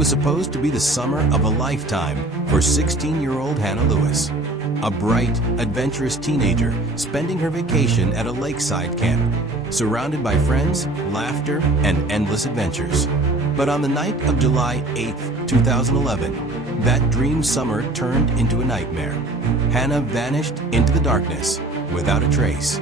was supposed to be the summer of a lifetime for 16-year-old Hannah Lewis, a bright, adventurous teenager spending her vacation at a lakeside camp, surrounded by friends, laughter, and endless adventures. But on the night of July 8, 2011, that dream summer turned into a nightmare. Hannah vanished into the darkness without a trace.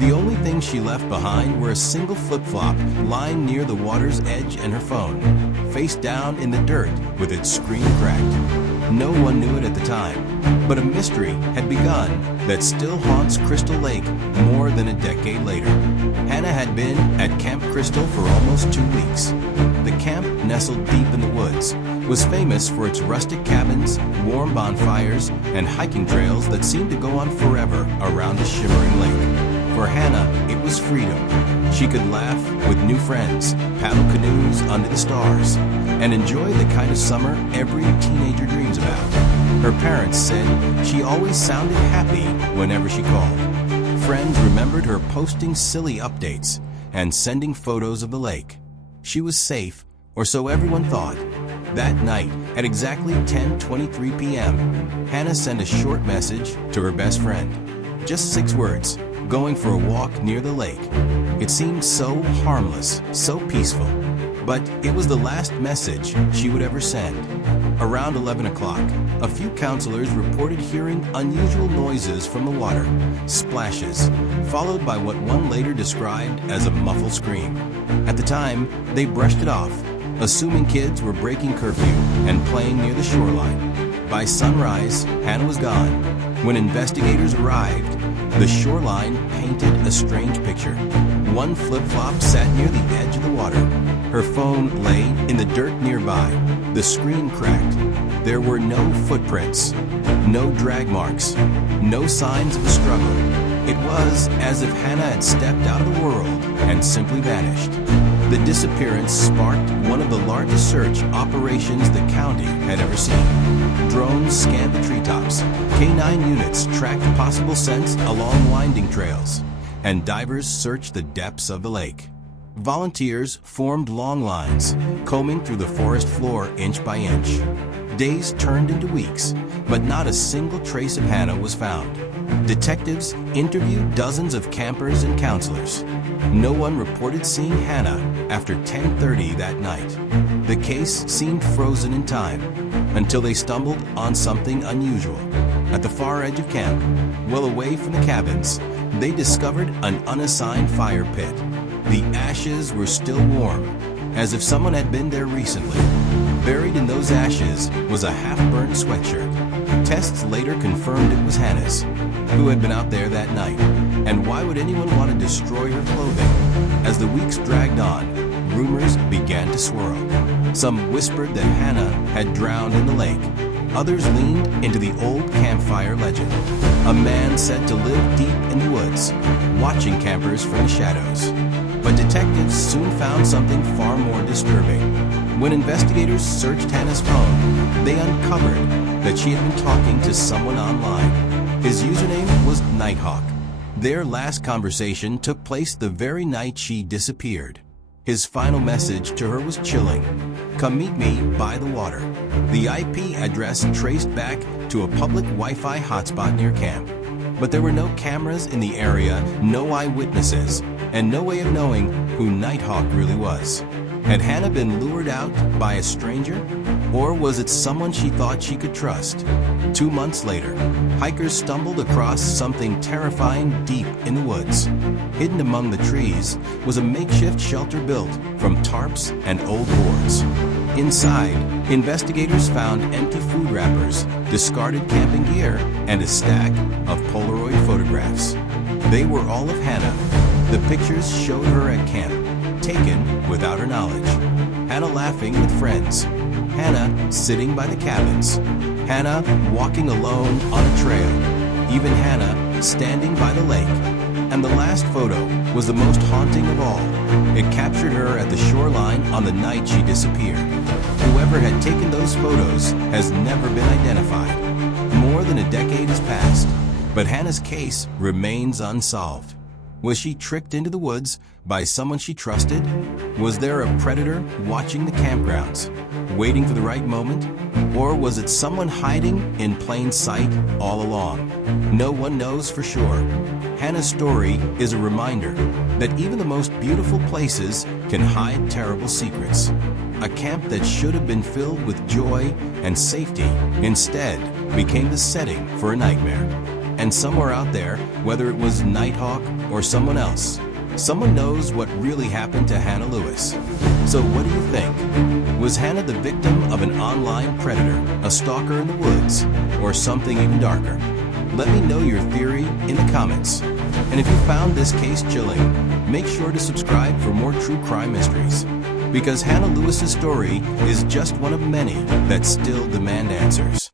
The only thing she left behind were a single flip-flop lying near the water's edge and her phone, face down in the dirt with its screen cracked. No one knew it at the time, but a mystery had begun that still haunts Crystal Lake more than a decade later. Hannah had been at Camp Crystal for almost 2 weeks. The camp, nestled deep in the woods, was famous for its rustic cabins, warm bonfires, and hiking trails that seemed to go on forever around the shimmering lake. For Hannah, it was freedom. She could laugh with new friends, paddle canoes under the stars, and enjoy the kind of summer every teenager dreams about. Her parents said she always sounded happy whenever she called. Friends remembered her posting silly updates and sending photos of the lake. She was safe, or so everyone thought. That night, at exactly 10:23 p.m., Hannah sent a short message to her best friend. Just 6 words: going for a walk near the lake. It seemed so harmless, so peaceful, but it was the last message she would ever send. Around 11 o'clock, a few counselors reported hearing unusual noises from the water, splashes, followed by what one later described as a muffled scream. At the time, they brushed it off, assuming kids were breaking curfew and playing near the shoreline. By sunrise, Hannah was gone. When investigators arrived, the shoreline painted a strange picture. One flip-flop sat near the edge of the water. Her phone lay in the dirt nearby. The screen cracked. There were no footprints, no drag marks, no signs of a struggle. It was as if Hannah had stepped out of the world and simply vanished. The disappearance sparked one of the largest search operations the county had ever seen. Drones scanned the treetops, K9 units tracked possible scents along winding trails, and divers searched the depths of the lake. Volunteers formed long lines, combing through the forest floor inch by inch. Days turned into weeks, but not a single trace of Hannah was found. Detectives interviewed dozens of campers and counselors. No one reported seeing Hannah after 10:30 that night. The case seemed frozen in time until they stumbled on something unusual. At the far edge of camp, well away from the cabins, they discovered an unassigned fire pit. The ashes were still warm, as if someone had been there recently. Buried in those ashes was a half-burnt sweatshirt. Tests later confirmed it was Hannah's, who had been out there that night. And why would anyone want to destroy her clothing? As the weeks dragged on, rumors began to swirl. Some whispered that Hannah had drowned in the lake. Others leaned into the old campfire legend. A man said to live deep in the woods, watching campers from the shadows. But detectives soon found something far more disturbing. When investigators searched Hannah's phone, they uncovered that she had been talking to someone online. His username was NightHawk. Their last conversation took place the very night she disappeared. His final message to her was chilling. "Come meet me by the water." The IP address traced back to a public Wi-Fi hotspot near camp. But there were no cameras in the area, no eyewitnesses, and no way of knowing who NightHawk really was. Had Hannah been lured out by a stranger? Or was it someone she thought she could trust? 2 months later, hikers stumbled across something terrifying deep in the woods. Hidden among the trees was a makeshift shelter built from tarps and old boards. Inside, investigators found empty food wrappers, discarded camping gear, and a stack of Polaroid photographs. They were all of Hannah. The pictures showed her at camp, taken without her knowledge. Hannah laughing with friends. Hannah sitting by the cabins. Hannah walking alone on a trail. Even Hannah standing by the lake. And the last photo was the most haunting of all. It captured her at the shoreline on the night she disappeared. Whoever had taken those photos has never been identified. More than a decade has passed, but Hannah's case remains unsolved. Was she tricked into the woods by someone she trusted? Was there a predator watching the campgrounds, waiting for the right moment? Or was it someone hiding in plain sight all along? No one knows for sure. Hannah's story is a reminder that even the most beautiful places can hide terrible secrets. A camp that should have been filled with joy and safety instead became the setting for a nightmare. And somewhere out there, whether it was NightHawk or someone else, someone knows what really happened to Hannah Lewis. So what do you think? Was Hannah the victim of an online predator, a stalker in the woods, or something even darker? Let me know your theory in the comments. And if you found this case chilling, make sure to subscribe for more true crime mysteries. Because Hannah Lewis's story is just one of many that still demand answers.